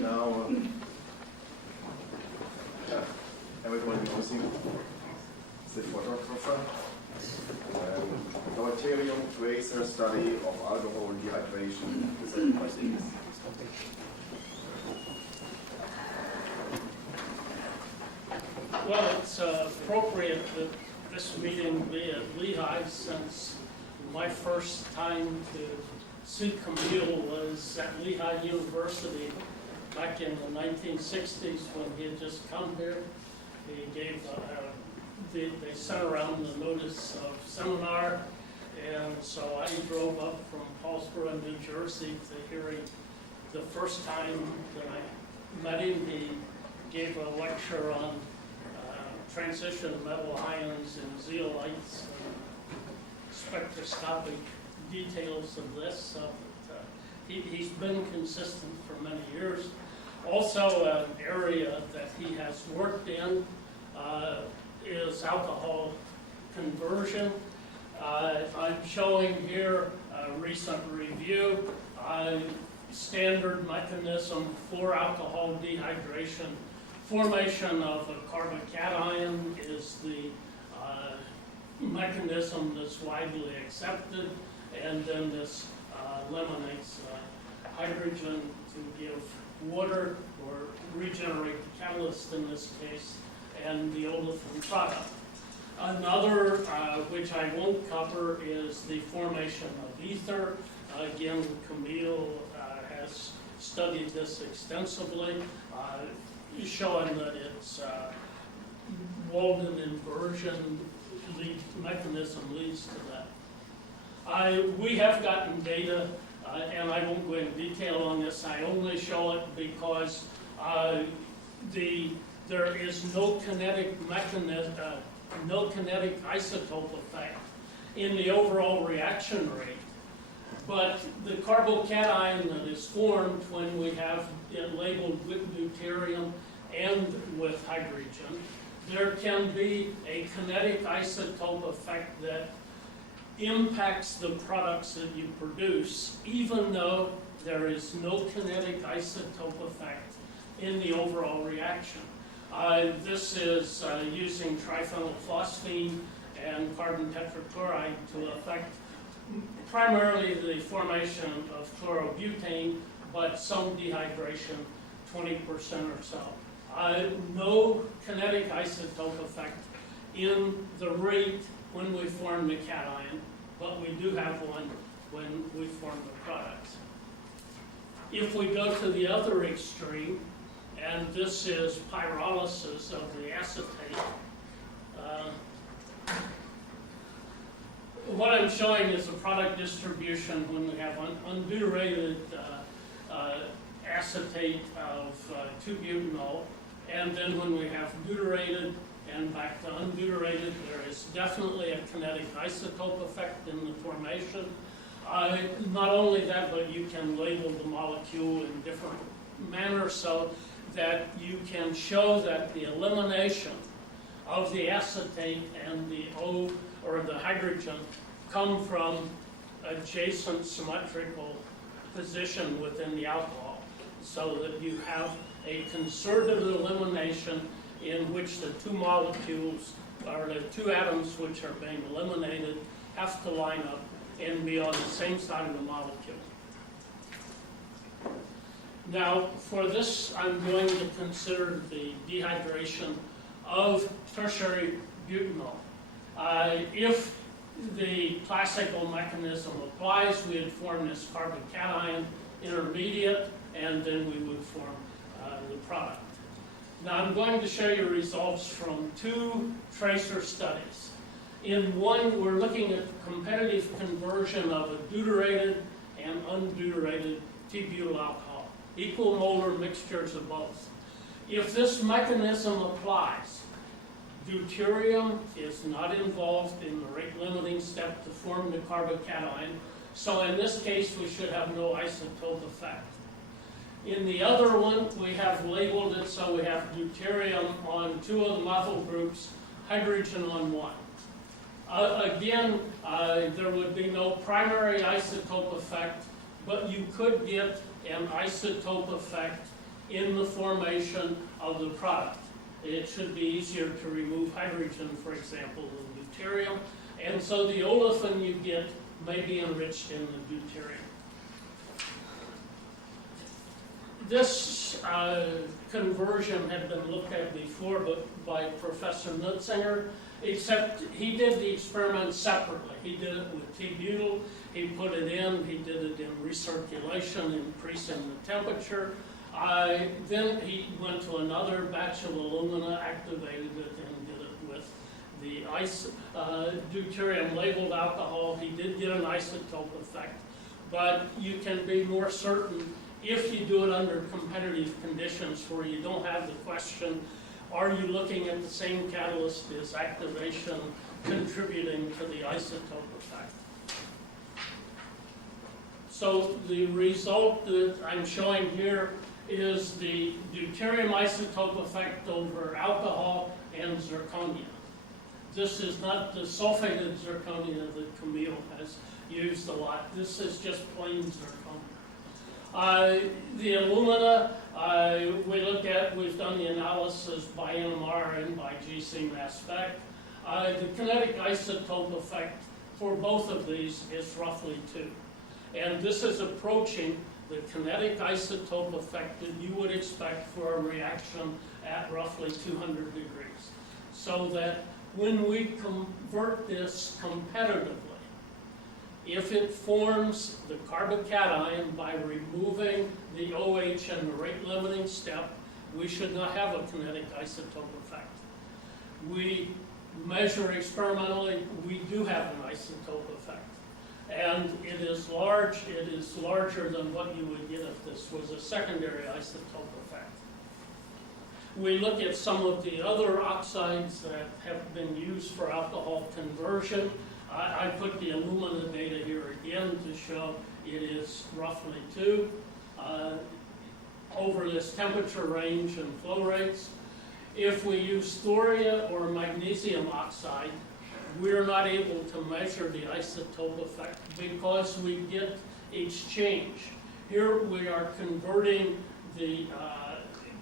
Now, everybody knows him. It's the photographer. Deuterium tracer study of alcohol dehydration. Presented by Davis. Well, it's appropriate that this meeting be at Lehigh, since my first time to see Camille was at Lehigh University back in the 1960s when he had just come here. He gave, they sent around the notice of seminar, and so I drove up from Paulsboro, New Jersey to hear him. The first time that I met him, he gave a lecture on transition metal ions and zeolites, spectroscopic details of this. So he's been consistent for many years. Also, an area that he has worked in is alcohol conversion. I'm showing here a recent review. Standard mechanism for alcohol dehydration. Formation of a carbocation is the mechanism that's widely accepted, and then this eliminates hydrogen to give water or regenerate the catalyst in this case, and the olefin product. Another, which I won't cover, is the formation of ether. Again, Camille has studied this extensively, showing that it's Walden inversion mechanism leads to that. We have gotten data, and I won't go into detail on this. I only show it because there is no kinetic mechanism, no kinetic isotope effect in the overall reaction rate. But the carbocation that is formed when we have it labeled with deuterium and with hydrogen, there can be a kinetic isotope effect that impacts the products that you produce, even though there is no kinetic isotope effect in the overall reaction. This is using triphenylphosphine and carbon tetrachloride to affect primarily the formation of chlorobutane, but some dehydration, 20% or so. No kinetic isotope effect in the rate when we form the cation, but we do have one when we form the products. If we go to the other extreme, and this is pyrolysis of the acetate, what I'm showing is the product distribution when we have undeuteurated acetate of 2-butanol, and then when we have deuterated and back to undeuteurated, there is definitely a kinetic isotope effect in the formation. Not only that, but you can label the molecule in different manners so that you can show that the elimination of the acetate and the O or the hydrogen come from adjacent symmetrical position within the alcohol, so that you have a concerted elimination in which the two molecules, or the two atoms which are being eliminated, have to line up and be on the same side of the molecule. Now, for this, I'm going to consider the dehydration of tertiary butanol. If the classical mechanism applies, we would form this carbocation intermediate, and then we would form the product. Now, I'm going to show you results from two tracer studies. In one, we're looking at the competitive conversion of a deuterated and undeuteurated T-butyl alcohol, equal molar mixtures of both. If this mechanism applies, deuterium is not involved in the rate-limiting step to form the carbocation, so in this case, we should have no isotope effect. In the other one, we have labeled it so we have deuterium on two of the methyl groups, hydrogen on one. Again, there would be no primary isotope effect, but you could get an isotope effect in the formation of the product. It should be easier to remove hydrogen, for example, than deuterium. And so the olefin you get may be enriched in the deuterium. This conversion had been looked at before but by Professor Nutzinger, except he did the experiment separately. He did it with T-butyl, he put it in, he did it in recirculation, increasing the temperature. Then he went to another batch of alumina, activated it, and did it with the deuterium labeled alcohol. He did get an isotope effect, but you can be more certain if you do it under competitive conditions where you don't have the question, are you looking at the same catalyst as activation contributing to the isotope effect? So the result that I'm showing here is the deuterium isotope effect over alcohol and zirconia. This is not the sulfated zirconia that Camille has used a lot. This is just plain zirconia. The alumina, we've done the analysis by NMR and by GC mass spec. The kinetic isotope effect for both of these is roughly 2. And this is approaching the kinetic isotope effect that you would expect for a reaction at roughly 200 degrees. So that when we convert this competitively, if it forms the carbocation by removing the OH and the rate limiting step, we should not have a kinetic isotope effect. We measure experimentally, we do have an isotope effect. And it is larger than what you would get if this was a secondary isotope effect. We look at some of the other oxides that have been used for alcohol conversion. I put the alumina data here again to show it is roughly 2 over this temperature range and flow rates. If we use thoria or magnesium oxide, we're not able to measure the isotope effect because we get exchange. Here we are converting the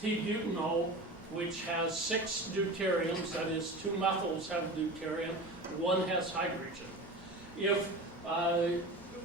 T-butanol, which has 6 deuteriums, that is 2 methyls have deuterium, 1 has hydrogen. If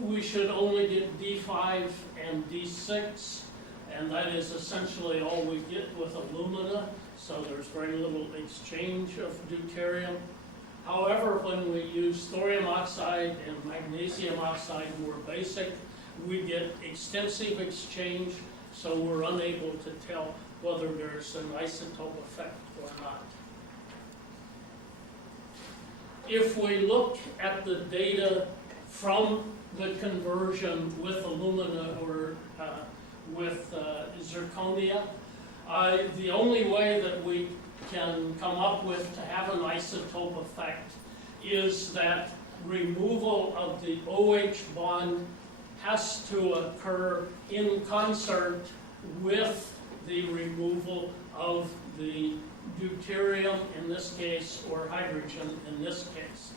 we should only get D5 and D6, and that is essentially all we get with alumina, so there's very little exchange of deuterium. However, when we use thorium oxide and magnesium oxide, more basic, we get extensive exchange, so we're unable to tell whether there's an isotope effect or not. If we look at the data from the conversion with alumina or with zirconia, the only way that we can come up with to have an isotope effect is that removal of the OH bond has to occur in concert with the removal of the deuterium in this case, or hydrogen in this case.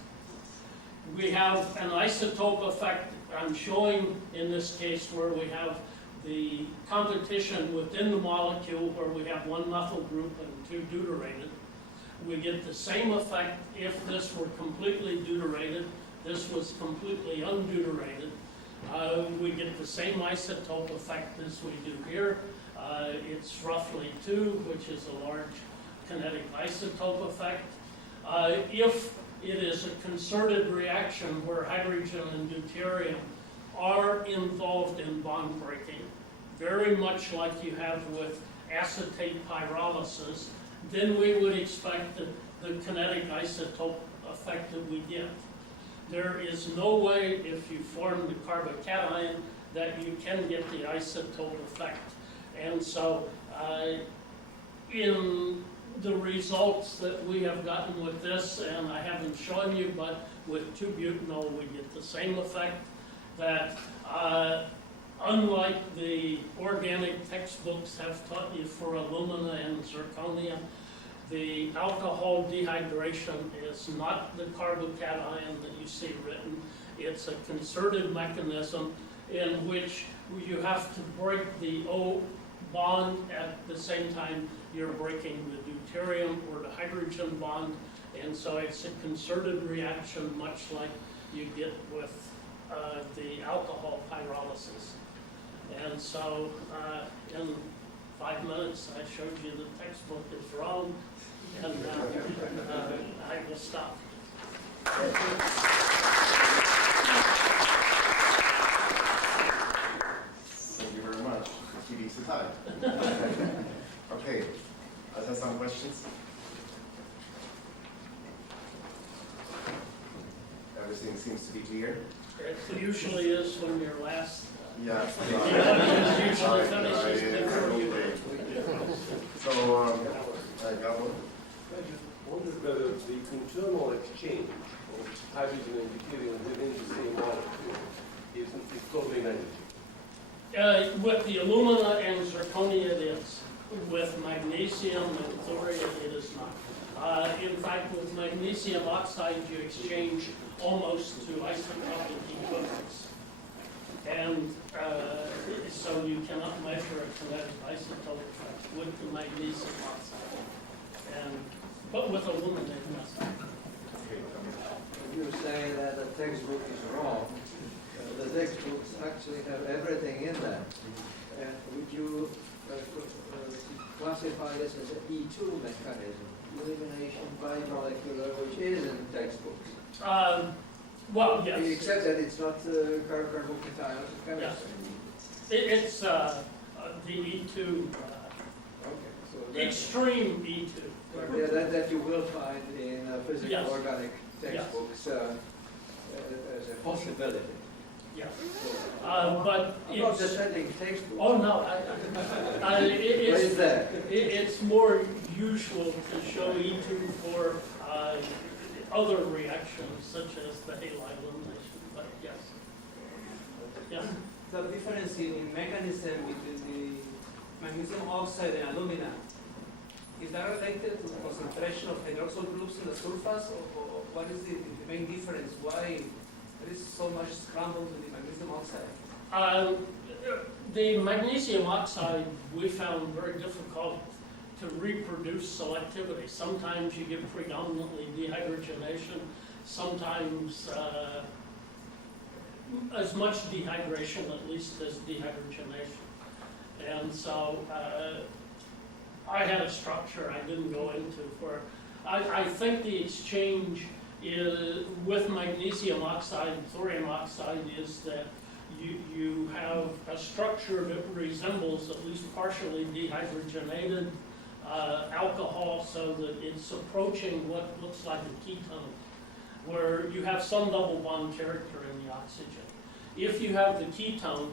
We have an isotope effect I'm showing in this case where we have the competition within the molecule where we have 1 methyl group and 2 deuterated. We get the same effect if this were completely deuterated. This was completely undeuerated. We get the same isotope effect as we do here. It's roughly 2, which is a large kinetic isotope effect. If it is a concerted reaction where hydrogen and deuterium are involved in bond breaking, very much like you have with acetate pyrolysis, then we would expect the kinetic isotope effect that we get. There is no way, if you form the carbocation, that you can get the isotope effect. And so, in the results that we have gotten with this, and I haven't shown you, but with 2-butanol we get the same effect, that unlike the organic textbooks have taught you for alumina and zirconia, the alcohol dehydration is not the carbocation that you see written. It's a concerted mechanism in which you have to break the O bond. At the same time, you're breaking the deuterium or the hydrogen bond. And so it's a concerted reaction, much like you get with the alcohol pyrolysis. And so in 5 minutes, I showed you the textbook is wrong, and I will stop. Thank you very much. TD is high. Okay, I have some questions. Everything seems to be clear. It usually is when you're last. Yeah. The audience usually finishes before you do. So, Gabo? I just wondered whether the internal exchange of hydrogen and deuterium within the same molecule is totally negative. With the alumina and zirconia, it is. With magnesium and thorium, it is not. In fact, with magnesium oxide, you exchange almost to isotopic equivalence. And so you cannot measure a kinetic isotope effect with the magnesium oxide. But with aluminum, yes. You're saying that the textbook is wrong. The textbooks actually have everything in them. And would you classify this as an E2 mechanism, elimination by molecular, which is in textbooks? Well, yes. Except that it's not carbocation chemistry. It's the E2, Okay, so extreme E2. that you will find in physical Yes. organic textbooks as a possibility. Yeah. But I'm not it's, defending textbooks. oh no, What is that? it's more usual to show E2 for other reactions such as the halide elimination, but yes. Yeah. The difference in mechanism between the magnesium oxide and alumina, is that related to the concentration of hydroxyl groups in the surface, or what is the main difference? Why there is so much scramble to the magnesium oxide? The magnesium oxide we found very difficult to reproduce selectivity. Sometimes you get predominantly dehydrogenation, sometimes as much dehydration at least as dehydrogenation. And so I had a structure I didn't go into where I think the exchange is, with magnesium oxide and thorium oxide, is that you have a structure that resembles at least partially dehydrogenated alcohol, so that it's approaching what looks like a ketone, where you have some double bond character in the oxygen. If you have the ketone,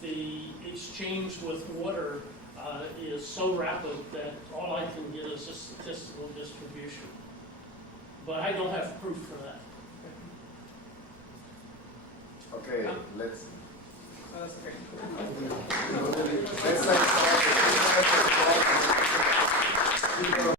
the exchange with water is so rapid that all I can get is a statistical distribution. But I don't have proof for that. Okay, let's. That's great. Let's start.